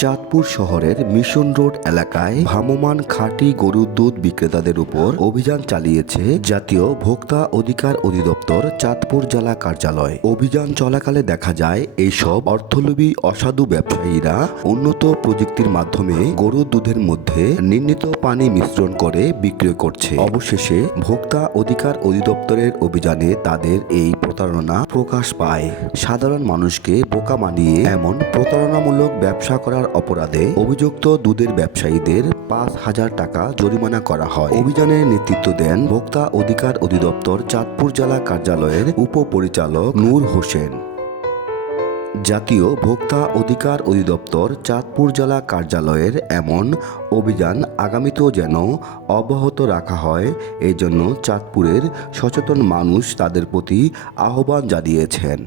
চাঁদপুর শহরের mission road এলাকায় ভ্রাম্যমাণ খাঁটি গরুর দুধ বিক্রেতাদের উপর অভিযান চালিয়েছে জাতীয় ভোক্তা অধিকার অধিদপ্তর চাঁদপুর জেলা কার্যালয়। অভিযান চলাকালে দেখা যায়, এইসব অর্থলোভী অসাধু ব্যবসায়ীরা উন্নত প্রযুক্তির মাধ্যমে গরুর দুধের মধ্যে নির্ণীত পানি মিশ্রণ করে বিক্রয় করছে। অবশেষে ভোক্তা অধিকার অধিদপ্তরের অভিযানে তাদের এই প্রতারণা প্রকাশ পায়। সাধারণ মানুষকে বোকা মানিয়ে এমন প্রতারণামূলক ব্যবসা করার অপরাধে অভিযুক্ত দুধের ব্যবসায়ীদের পাঁচ হাজার টাকা জরিমানা করা হয়। অভিযানের নেতৃত্ব দেন ভোক্তা অধিকার অধিদপ্তর চাঁদপুর জেলা কার্যালয়ের উপপরিচালক নূর হোসেন। জাতীয় ভোক্তা অধিকার অধিদপ্তর চাঁদপুর জেলা কার্যালয়ের এমন অভিযান আগামীতেও যেন অব্যাহত রাখা হয়, এজন্য চাঁদপুরের সচেতন মানুষ তাদের প্রতি আহ্বান জানিয়েছেন।